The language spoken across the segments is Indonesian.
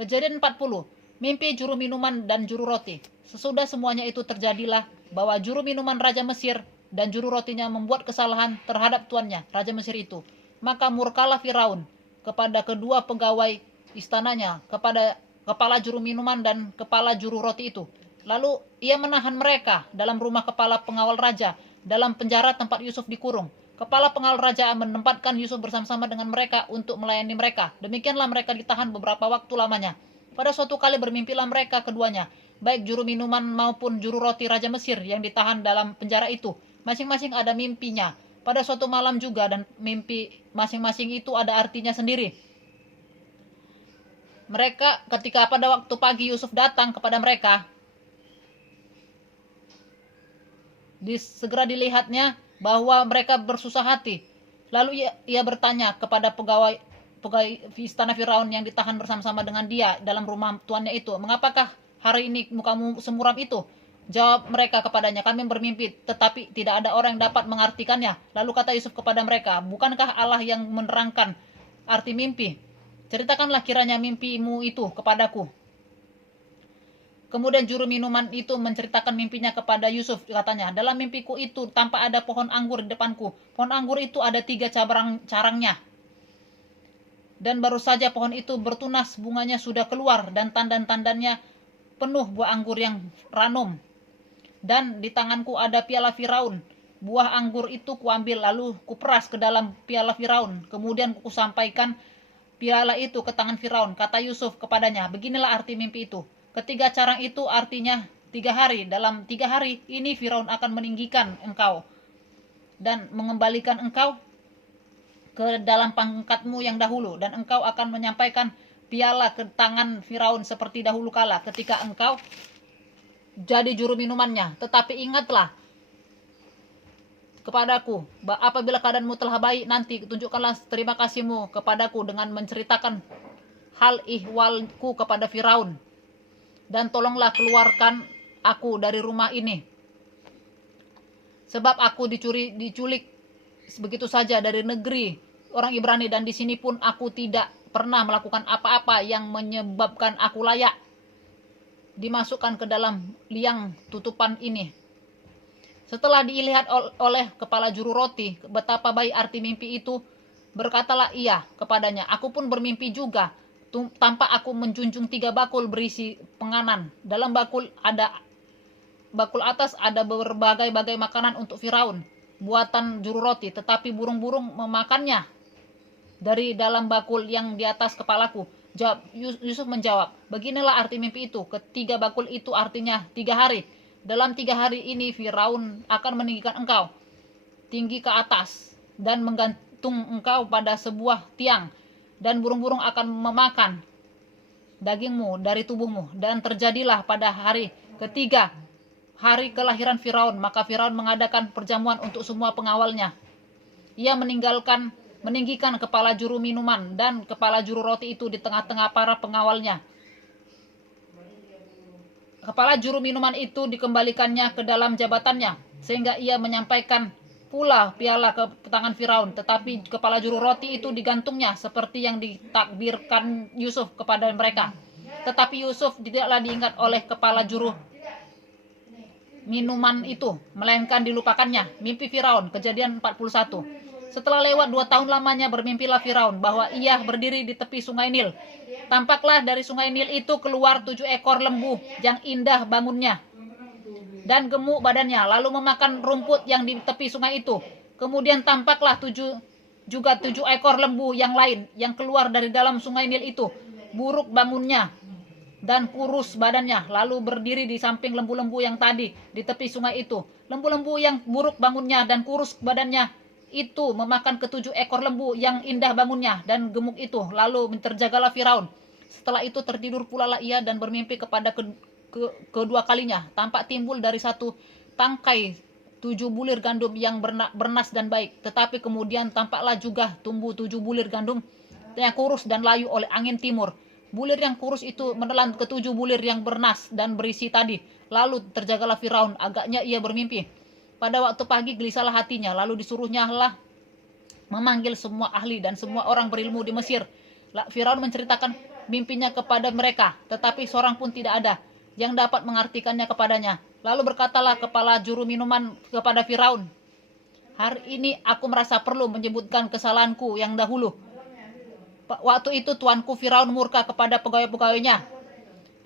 Kejadian 40. Mimpi juru minuman dan juru roti. Sesudah semuanya itu terjadilah bahwa juru minuman Raja Mesir dan juru rotinya membuat kesalahan terhadap tuannya, Raja Mesir itu. Maka murkalah Firaun kepada kedua pegawai istananya, kepada kepala juru minuman dan kepala juru roti itu. Lalu ia menahan mereka dalam rumah kepala pengawal raja, dalam penjara tempat Yusuf dikurung. Kepala pengawal raja menempatkan Yusuf bersama-sama dengan mereka untuk melayani mereka. Demikianlah mereka ditahan beberapa waktu lamanya. Pada suatu kali bermimpilah mereka keduanya, baik juru minuman maupun juru roti Raja Mesir yang ditahan dalam penjara itu. Masing-masing ada mimpinya pada suatu malam juga, dan mimpi masing-masing itu ada artinya sendiri. Mereka ketika pada waktu pagi Yusuf datang kepada mereka, segera dilihatnya bahwa mereka bersusah hati. Lalu ia bertanya kepada pegawai istana Firaun yang ditahan bersama-sama dengan dia dalam rumah tuannya itu, "Mengapakah hari ini mukamu semuram itu?" Jawab mereka kepadanya, "Kami bermimpi, tetapi tidak ada orang yang dapat mengartikannya." Lalu kata Yusuf kepada mereka, "Bukankah Allah yang menerangkan arti mimpi? Ceritakanlah kiranya mimpimu itu kepadaku." Kemudian juru minuman itu menceritakan mimpinya kepada Yusuf. Katanya, "Dalam mimpiku itu tampak ada pohon anggur di depanku. Pohon anggur itu ada 3 carangnya. Dan baru saja pohon itu bertunas, bunganya sudah keluar, dan tandan-tandannya penuh buah anggur yang ranum. Dan di tanganku ada piala Firaun. Buah anggur itu kuambil, lalu kuperas ke dalam piala Firaun. Kemudian kusampaikan piala itu ke tangan Firaun." Kata Yusuf kepadanya, "Beginilah arti mimpi itu. Ketiga carang itu artinya 3 hari. Dalam 3 hari ini Firaun akan meninggikan engkau dan mengembalikan engkau ke dalam pangkatmu yang dahulu, dan engkau akan menyampaikan piala ke tangan Firaun seperti dahulu kala ketika engkau jadi juru minumannya. Tetapi ingatlah kepadaku apabila keadaanmu telah baik nanti, tunjukkanlah terima kasihmu kepadaku dengan menceritakan hal ihwalku kepada Firaun, dan tolonglah keluarkan aku dari rumah ini, sebab aku diculik begitu saja dari negeri orang Ibrani, dan di sini pun aku tidak pernah melakukan apa-apa yang menyebabkan aku layak dimasukkan ke dalam liang tutupan ini." Setelah dilihat oleh kepala juru roti betapa baik arti mimpi itu, berkatalah ia kepadanya, "Aku pun bermimpi juga. Tampak aku menjunjung 3 bakul berisi penganan. Dalam bakul atas ada berbagai-bagai makanan untuk Firaun, buatan juru roti, tetapi burung-burung memakannya dari dalam bakul yang di atas kepalaku." Yusuf menjawab, "Beginilah arti mimpi itu. Ketiga bakul itu artinya 3 hari. Dalam 3 hari ini Firaun akan meninggikan engkau tinggi ke atas dan menggantung engkau pada sebuah tiang, dan burung-burung akan memakan dagingmu dari tubuhmu." Dan terjadilah pada hari ketiga, hari kelahiran Firaun, maka Firaun mengadakan perjamuan untuk semua pengawalnya. Ia meninggikan kepala juru minuman dan kepala juru roti itu di tengah-tengah para pengawalnya. Kepala juru minuman itu dikembalikannya ke dalam jabatannya, sehingga ia menyampaikan pula piala ke tangan Firaun, tetapi kepala juru roti itu digantungnya seperti yang ditakbirkan Yusuf kepada mereka. Tetapi Yusuf tidaklah diingat oleh kepala juru minuman itu, melainkan dilupakannya mimpi Firaun. Kejadian 41. Setelah lewat 2 tahun lamanya bermimpilah Firaun bahwa ia berdiri di tepi sungai Nil. Tampaklah dari sungai Nil itu keluar 7 ekor lembu yang indah bangunnya dan gemuk badannya, lalu memakan rumput yang di tepi sungai itu. Kemudian tampaklah 7 ekor lembu yang lain yang keluar dari dalam sungai Nil itu, buruk bangunnya dan kurus badannya, lalu berdiri di samping lembu-lembu yang tadi di tepi sungai itu. Lembu-lembu yang buruk bangunnya dan kurus badannya itu memakan ke-7 ekor lembu yang indah bangunnya dan gemuk itu. Lalu terjagalah Firaun. Setelah itu tertidur pula lah ia dan bermimpi kepada kedua kalinya. Tampak timbul dari satu tangkai 7 bulir gandum yang bernas dan baik. Tetapi kemudian tampaklah juga tumbuh 7 bulir gandum yang kurus dan layu oleh angin timur. Bulir yang kurus itu menelan ke-7 bulir yang bernas dan berisi tadi. Lalu terjagalah Firaun, agaknya ia bermimpi. Pada waktu pagi gelisahlah hatinya, lalu disuruhnya lah memanggil semua ahli dan semua orang berilmu di Mesir. Firaun menceritakan mimpinya kepada mereka, tetapi seorang pun tidak ada yang dapat mengartikannya kepadanya. Lalu berkatalah kepala juru minuman kepada Firaun, hari ini aku merasa perlu menyebutkan kesalahanku yang dahulu. Waktu itu tuanku Firaun murka kepada pegawai-pegawainya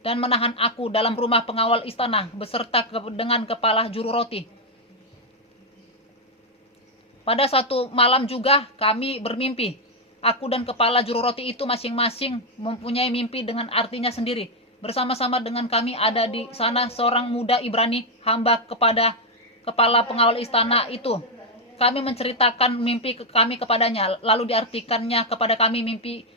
dan menahan aku dalam rumah pengawal istana beserta dengan kepala juru roti. Pada satu malam juga kami bermimpi. Aku dan kepala juru roti itu masing-masing mempunyai mimpi dengan artinya sendiri. Bersama-sama dengan kami ada di sana seorang muda Ibrani, hamba kepada kepala pengawal istana itu. Kami menceritakan mimpi kami kepadanya, lalu diartikannya kepada kami mimpi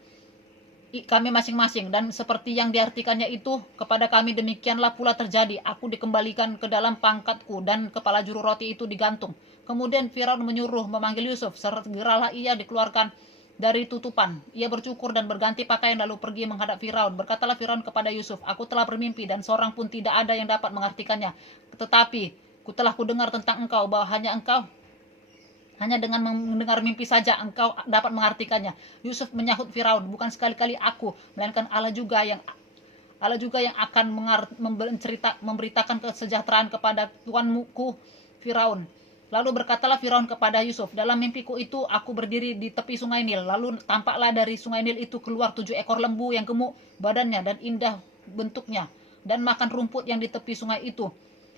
kami masing-masing, dan seperti yang diartikannya itu kepada kami, demikianlah pula terjadi. Aku dikembalikan ke dalam pangkatku dan kepala juru roti itu digantung. Kemudian Firaun menyuruh memanggil Yusuf. Segeralah ia dikeluarkan dari tutupan. Ia bercukur dan berganti pakaian lalu pergi menghadap Firaun. Berkatalah Firaun kepada Yusuf, aku telah bermimpi dan seorang pun tidak ada yang dapat mengartikannya. Tetapi telah kudengar tentang engkau bahwa hanya dengan mendengar mimpi saja engkau dapat mengartikannya. Yusuf menyahut Firaun, bukan sekali-kali aku, melainkan Allah juga yang akan memberitakan kesejahteraan kepada tuanku Firaun. Lalu berkatalah Firaun kepada Yusuf, dalam mimpiku itu aku berdiri di tepi sungai Nil. Lalu tampaklah dari sungai Nil itu keluar 7 ekor lembu yang gemuk badannya dan indah bentuknya, dan makan rumput yang di tepi sungai itu.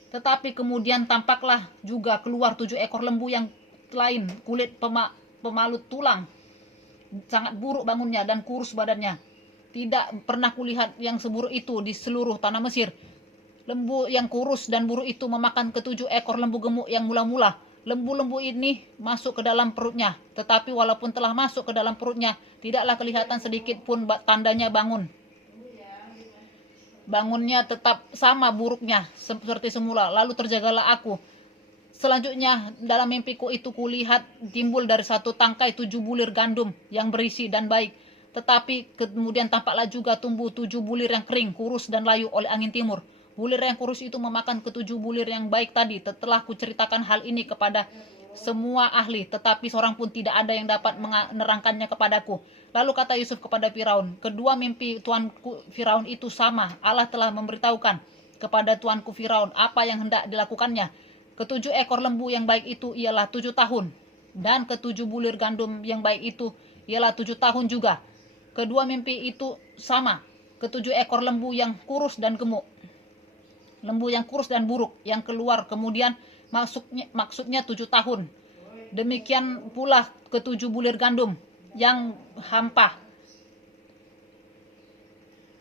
Tetapi kemudian tampaklah juga keluar 7 ekor lembu yang lain, kulit pemalut tulang, sangat buruk bangunnya dan kurus badannya. Tidak pernah kulihat yang seburuk itu di seluruh tanah Mesir. Lembu yang kurus dan buruk itu memakan ke-7 ekor lembu gemuk yang mula-mula. Lembu-lembu ini masuk ke dalam perutnya, tetapi walaupun telah masuk ke dalam perutnya, tidaklah kelihatan sedikit pun tandanya bangun. Bangunnya tetap sama buruknya seperti semula. Lalu terjagalah aku. Selanjutnya dalam mimpiku itu kulihat timbul dari satu tangkai 7 bulir gandum yang berisi dan baik. Tetapi kemudian tampaklah juga tumbuh 7 bulir yang kering, kurus dan layu oleh angin timur. Bulir yang kurus itu memakan ke-7 bulir yang baik tadi. Telah kuceritakan hal ini kepada semua ahli, tetapi seorang pun tidak ada yang dapat menerangkannya kepadaku. Lalu kata Yusuf kepada Firaun, kedua mimpi tuanku Firaun itu sama. Allah telah memberitahukan kepada tuanku Firaun apa yang hendak dilakukannya. Ke-7 ekor lembu yang baik itu ialah 7 tahun, dan ke-7 bulir gandum yang baik itu ialah 7 tahun juga. Kedua mimpi itu sama. Ke-7 ekor lembu yang kurus dan gemuk, lembu yang kurus dan buruk yang keluar kemudian maksudnya 7 tahun. Demikian pula ke-7 bulir gandum yang hampa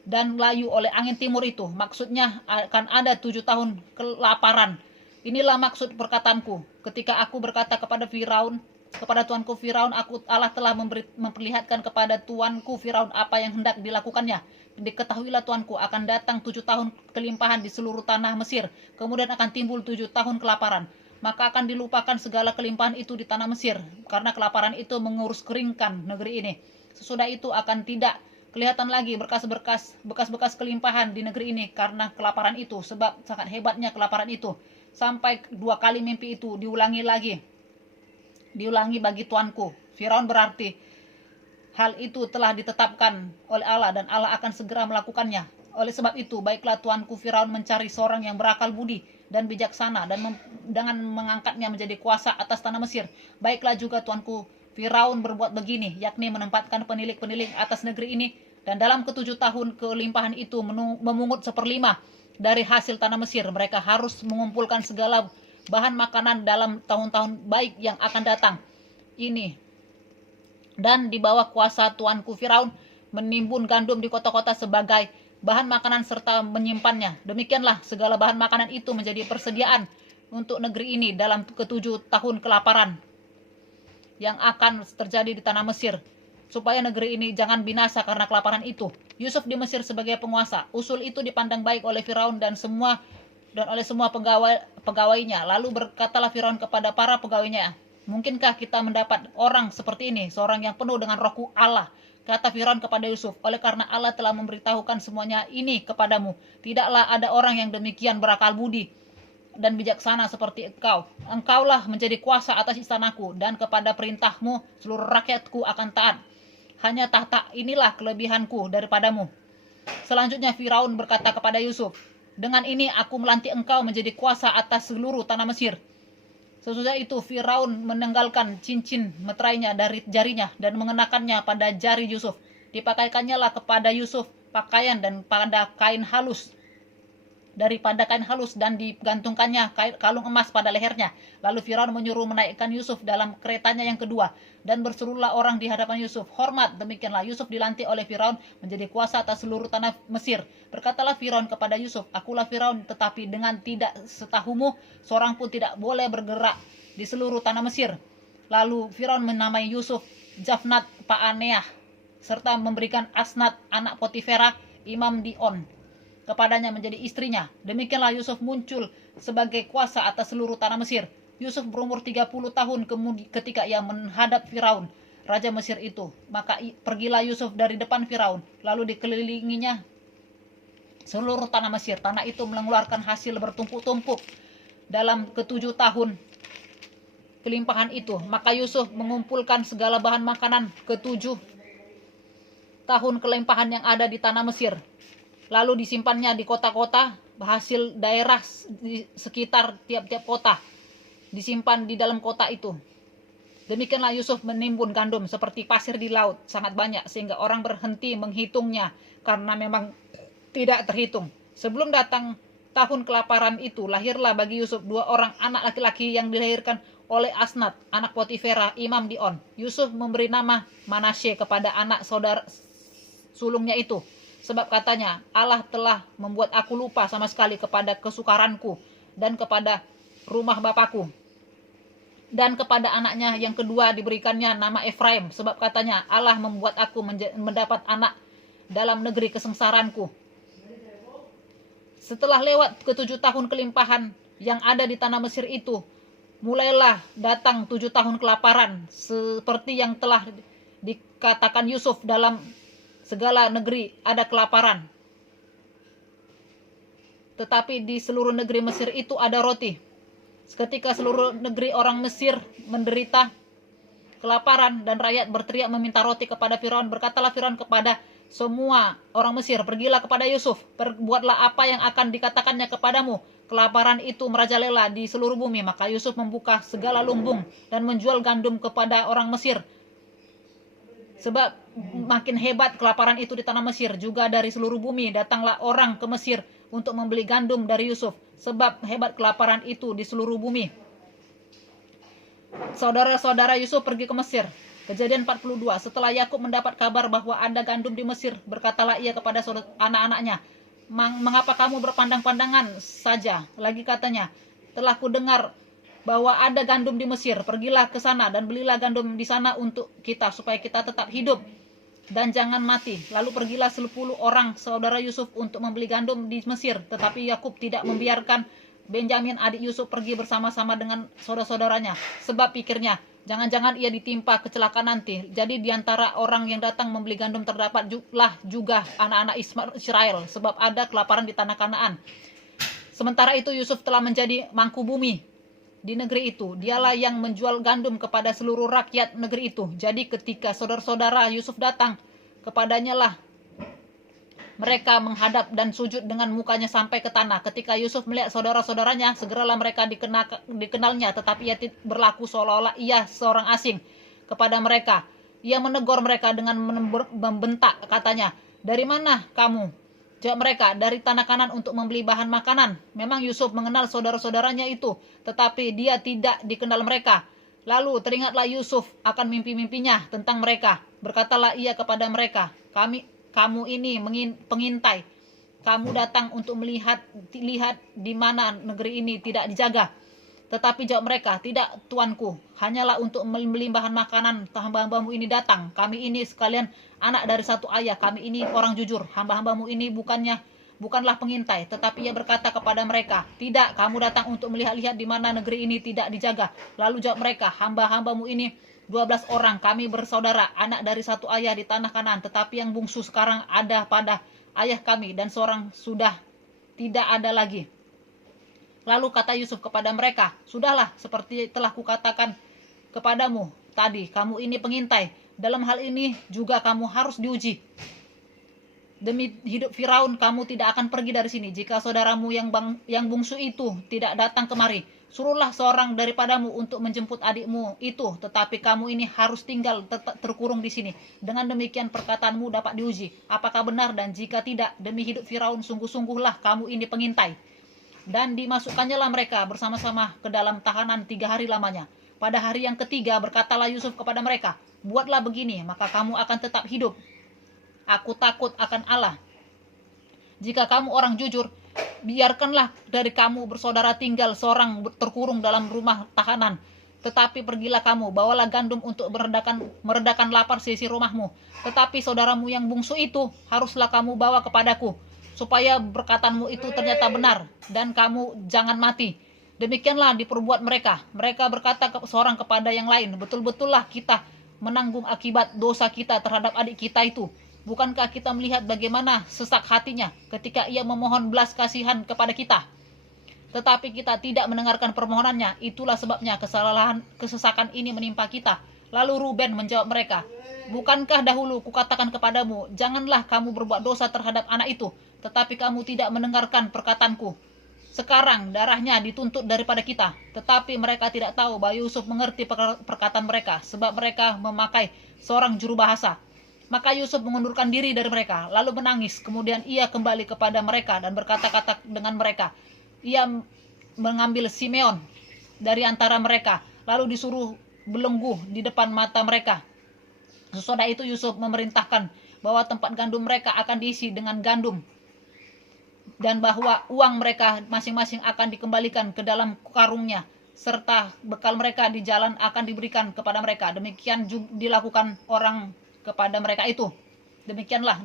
dan layu oleh angin timur itu, maksudnya akan ada 7 tahun kelaparan. Inilah maksud perkataanku ketika aku berkata kepada Firaun, kepada tuanku Firaun, Allah telah memperlihatkan kepada tuanku Firaun apa yang hendak dilakukannya. Diketahuilah tuanku akan datang 7 tahun kelimpahan di seluruh tanah Mesir, kemudian akan timbul 7 tahun kelaparan. Maka akan dilupakan segala kelimpahan itu di tanah Mesir, karena kelaparan itu mengurus keringkan negeri ini. Sesudah itu akan tidak kelihatan lagi bekas-bekas kelimpahan di negeri ini karena kelaparan itu, sebab sangat hebatnya kelaparan itu. Sampai 2 kali mimpi itu diulangi bagi tuanku Firaun, berarti hal itu telah ditetapkan oleh Allah dan Allah akan segera melakukannya. Oleh sebab itu, baiklah tuanku Firaun mencari seorang yang berakal budi dan bijaksana dan dengan mengangkatnya menjadi kuasa atas tanah Mesir. Baiklah juga tuanku Firaun berbuat begini, yakni menempatkan penilik-penilik atas negeri ini, dan dalam ke-7 tahun kelimpahan itu memungut 1/5 dari hasil tanah Mesir. Mereka harus mengumpulkan segala bahan makanan dalam tahun-tahun baik yang akan datang ini. Dan di bawah kuasa tuanku Firaun menimbun gandum di kota-kota sebagai bahan makanan serta menyimpannya. Demikianlah segala bahan makanan itu menjadi persediaan untuk negeri ini dalam ke-7 tahun kelaparan yang akan terjadi di tanah Mesir, supaya negeri ini jangan binasa karena kelaparan itu. Yusuf di Mesir sebagai penguasa. Usul itu dipandang baik oleh Firaun dan oleh semua pegawainya. Lalu berkatalah Firaun kepada para pegawainya, mungkinkah kita mendapat orang seperti ini, seorang yang penuh dengan roh Allah? Kata Firaun kepada Yusuf, oleh karena Allah telah memberitahukan semuanya ini kepadamu, tidaklah ada orang yang demikian berakal budi dan bijaksana seperti engkau. Engkaulah menjadi kuasa atas istanaku, dan kepada perintahmu seluruh rakyatku akan taat. hanya tahta inilah kelebihanku daripadamu. Selanjutnya Firaun berkata kepada Yusuf, dengan ini aku melantik engkau menjadi kuasa atas seluruh tanah Mesir. Sesudah itu Firaun menanggalkan cincin meterainya dari jarinya dan mengenakannya pada jari Yusuf. Dipakaikannya lah kepada Yusuf pakaian dan pada kain halus dan digantungkannya kalung emas pada lehernya. Lalu Firaun menyuruh menaikkan Yusuf dalam keretanya yang kedua, dan berserulah orang di hadapan Yusuf, hormat. Demikianlah Yusuf dilantik oleh Firaun menjadi kuasa atas seluruh tanah Mesir. Berkatalah Firaun kepada Yusuf, akulah Firaun, tetapi dengan tidak setahumu seorang pun tidak boleh bergerak di seluruh tanah Mesir. Lalu Firaun menamai Yusuf Jafnat Paaneah, serta memberikan Asnat anak Potifera imam di On kepadanya menjadi istrinya. Demikianlah Yusuf muncul sebagai kuasa atas seluruh tanah Mesir. Yusuf berumur 30 tahun ketika ia menghadap Firaun, raja Mesir itu. Maka pergilah Yusuf dari depan Firaun, lalu dikelilinginya seluruh tanah Mesir. Tanah itu mengeluarkan hasil bertumpuk-tumpuk dalam ke-7 tahun kelimpahan itu. Maka Yusuf mengumpulkan segala bahan makanan ke-7 tahun kelimpahan yang ada di tanah Mesir, lalu disimpannya di kota-kota, hasil daerah di sekitar tiap-tiap kota disimpan di dalam kota itu. Demikianlah Yusuf menimbun gandum seperti pasir di laut, sangat banyak, sehingga orang berhenti menghitungnya karena memang tidak terhitung. Sebelum datang tahun kelaparan itu, lahirlah bagi Yusuf 2 orang anak laki-laki yang dilahirkan oleh Asnat, anak Potifera, imam di On. Yusuf memberi nama Manasye kepada anak saudara sulungnya itu, sebab katanya, Allah telah membuat aku lupa sama sekali kepada kesukaranku dan kepada rumah bapakku. Dan kepada anaknya yang kedua diberikannya nama Efraim, sebab katanya, Allah membuat aku mendapat anak dalam negeri kesengsaraanku. Setelah lewat ke-7 tahun kelimpahan yang ada di tanah Mesir itu, mulailah datang 7 tahun kelaparan, seperti yang telah dikatakan Yusuf, dalam segala negeri ada kelaparan. Tetapi di seluruh negeri Mesir itu ada roti. Seketika seluruh negeri orang Mesir menderita kelaparan dan rakyat berteriak meminta roti kepada Firaun. Berkatalah Firaun kepada semua orang Mesir, pergilah kepada Yusuf, perbuatlah apa yang akan dikatakannya kepadamu. Kelaparan itu merajalela di seluruh bumi. Maka Yusuf membuka segala lumbung dan menjual gandum kepada orang Mesir. Sebab makin hebat kelaparan itu di tanah Mesir, juga dari seluruh bumi datanglah orang ke Mesir untuk membeli gandum dari Yusuf, sebab hebat kelaparan itu di seluruh bumi. Saudara-saudara Yusuf pergi ke Mesir. Kejadian 42. Setelah Yakub mendapat kabar bahwa ada gandum di Mesir, berkatalah ia kepada anak-anaknya, mengapa kamu berpandang-pandangan saja? Lagi katanya, telah ku dengar bahwa ada gandum di Mesir, pergilah ke sana dan belilah gandum di sana untuk kita, supaya kita tetap hidup dan jangan mati. Lalu pergilah 10 orang saudara Yusuf untuk membeli gandum di Mesir, tetapi Yakub tidak membiarkan Benjamin adik Yusuf pergi bersama-sama dengan saudara-saudaranya, sebab pikirnya, jangan-jangan ia ditimpa kecelakaan nanti. Jadi diantara orang yang datang membeli gandum terdapatlah juga anak-anak Israel, sebab ada kelaparan di tanah Kanaan. Sementara itu Yusuf telah menjadi mangku bumi di negeri itu. Dialah yang menjual gandum kepada seluruh rakyat negeri itu. Jadi ketika saudara-saudara Yusuf datang kepadanya lah mereka menghadap dan sujud dengan mukanya sampai ke tanah. Ketika Yusuf melihat saudara-saudaranya, segeralah mereka dikenalnya, tetapi ia berlaku seolah-olah ia seorang asing kepada mereka. Ia menegur mereka dengan membentak, katanya, dari mana kamu? Jawab mereka, dari tanah Kanan untuk membeli bahan makanan. Memang Yusuf mengenal saudara-saudaranya itu, tetapi dia tidak dikenal mereka. Lalu teringatlah Yusuf akan mimpi-mimpinya tentang mereka. Berkatalah ia kepada mereka, kamu ini pengintai. Kamu datang untuk lihat di mana negeri ini tidak dijaga. Tetapi jawab mereka, tidak tuanku, hanyalah untuk membeli bahan makanan hamba-hambamu ini datang. Kami ini sekalian anak dari satu ayah, kami ini orang jujur. Hamba-hambamu ini bukanlah pengintai. Tetapi ia berkata kepada mereka, tidak, kamu datang untuk melihat-lihat di mana negeri ini tidak dijaga. Lalu jawab mereka, hamba-hambamu ini 12 orang, kami bersaudara, anak dari satu ayah di tanah Kanaan. Tetapi yang bungsu sekarang ada pada ayah kami, dan seorang sudah tidak ada lagi. Lalu kata Yusuf kepada mereka, sudahlah, seperti telah kukatakan kepadamu tadi, kamu ini pengintai. Dalam hal ini juga kamu harus diuji. Demi hidup Firaun, kamu tidak akan pergi dari sini. Jika saudaramu yang bungsu itu tidak datang kemari, suruhlah seorang daripadamu untuk menjemput adikmu itu, tetapi kamu ini harus tinggal terkurung di sini. Dengan demikian perkataanmu dapat diuji, apakah benar, dan jika tidak, demi hidup Firaun, sungguh-sungguhlah kamu ini pengintai. Dan dimasukkannya lah mereka bersama-sama ke dalam tahanan 3 hari lamanya. Pada hari yang ketiga berkatalah Yusuf kepada mereka, buatlah begini, maka kamu akan tetap hidup. Aku takut akan Allah. Jika kamu orang jujur, biarkanlah dari kamu bersaudara tinggal seorang terkurung dalam rumah tahanan. Tetapi pergilah kamu, bawalah gandum untuk meredakan lapar sisi rumahmu. Tetapi saudaramu yang bungsu itu haruslah kamu bawa kepadaku, supaya perkataanmu itu ternyata benar, dan kamu jangan mati. Demikianlah diperbuat mereka. Mereka berkata seorang kepada yang lain, betul-betullah kita menanggung akibat dosa kita terhadap adik kita itu. Bukankah kita melihat bagaimana sesak hatinya ketika ia memohon belas kasihan kepada kita? Tetapi kita tidak mendengarkan permohonannya. Itulah sebabnya kesesakan ini menimpa kita. Lalu Ruben menjawab mereka, bukankah dahulu kukatakan kepadamu, janganlah kamu berbuat dosa terhadap anak itu, tetapi kamu tidak mendengarkan perkataanku. Sekarang darahnya dituntut daripada kita. Tetapi mereka tidak tahu bahwa Yusuf mengerti perkataan mereka, sebab mereka memakai seorang juru bahasa. Maka Yusuf mengundurkan diri dari mereka, lalu menangis. Kemudian ia kembali kepada mereka dan berkata-kata dengan mereka. Ia mengambil Simeon dari antara mereka, lalu disuruh belenggu di depan mata mereka. Sesudah itu Yusuf memerintahkan bahwa tempat gandum mereka akan diisi dengan gandum, dan bahwa uang mereka masing-masing akan dikembalikan ke dalam karungnya, serta bekal mereka di jalan akan diberikan kepada mereka. Demikian dilakukan orang kepada mereka itu. Demikianlah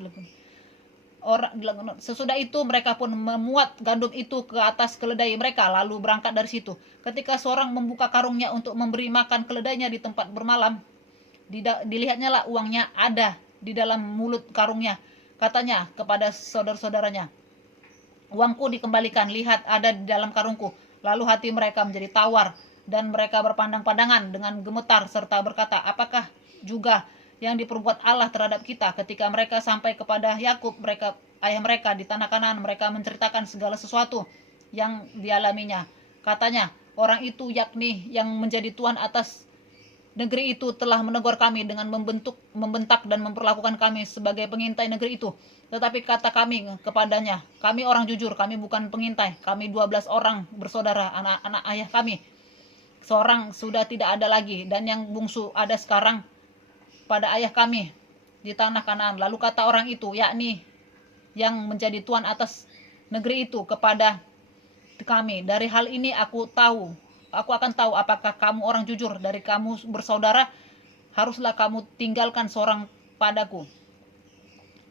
sesudah itu mereka pun memuat gandum itu ke atas keledai mereka, lalu berangkat dari situ. Ketika seorang membuka karungnya untuk memberi makan keledainya di tempat bermalam, dilihatnya lah uangnya ada di dalam mulut karungnya. Katanya kepada saudara-saudaranya, uangku dikembalikan, lihat ada di dalam karungku. Lalu hati mereka menjadi tawar, dan mereka berpandang-pandangan dengan gemetar serta berkata, apakah juga yang diperbuat Allah terhadap kita? Ketika mereka sampai kepada Yakub, ayah mereka di tanah Kanaan, mereka menceritakan segala sesuatu yang dialaminya. Katanya, orang itu, yakni yang menjadi tuan atas negeri itu, telah menegur kami dengan membentak dan memperlakukan kami sebagai pengintai negeri itu. Tetapi kata kami kepadanya, kami orang jujur, kami bukan pengintai. Kami 12 orang bersaudara, anak-anak ayah kami. Seorang sudah tidak ada lagi, dan yang bungsu ada sekarang pada ayah kami di tanah Kanaan. Lalu kata orang itu, yakni yang menjadi tuan atas negeri itu, kepada kami, dari hal ini aku akan tahu apakah kamu orang jujur. Dari kamu bersaudara haruslah kamu tinggalkan seorang padaku.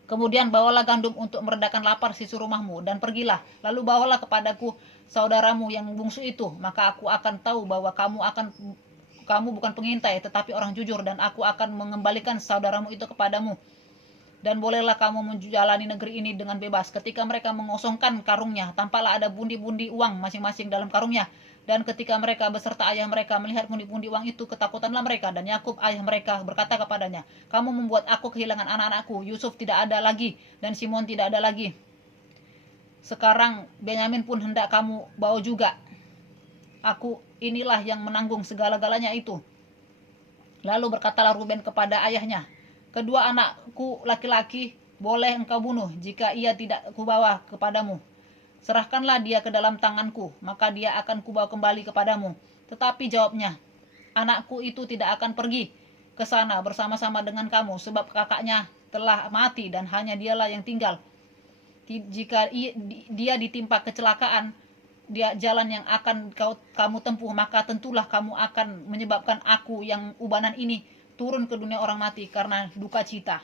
Kemudian bawalah gandum untuk meredakan lapar sisi rumahmu, dan pergilah, lalu bawalah kepadaku saudaramu yang bungsu itu, maka aku akan tahu bahwa kamu bukan pengintai tetapi orang jujur, dan aku akan mengembalikan saudaramu itu kepadamu, dan bolehlah kamu menjalani negeri ini dengan bebas. Ketika mereka mengosongkan karungnya, tampaklah ada bundi-bundi uang masing-masing dalam karungnya. Dan ketika mereka beserta ayah mereka melihat pundi-pundi uang itu, ketakutanlah mereka. Dan Yakub ayah mereka berkata kepadanya, kamu membuat aku kehilangan anak-anakku. Yusuf tidak ada lagi, dan Simon tidak ada lagi. Sekarang Benyamin pun hendak kamu bawa juga. Aku inilah yang menanggung segala-galanya itu. Lalu berkatalah Ruben kepada ayahnya, kedua anakku laki-laki boleh engkau bunuh jika ia tidak kubawa kepadamu. Serahkanlah dia ke dalam tanganku, maka dia akan kubawa kembali kepadamu. Tetapi jawabnya, anakku itu tidak akan pergi ke sana bersama-sama dengan kamu, sebab kakaknya telah mati dan hanya dialah yang tinggal. Jika dia ditimpa kecelakaan dia jalan yang akan kamu tempuh, maka tentulah kamu akan menyebabkan aku yang ubanan ini turun ke dunia orang mati karena duka cita.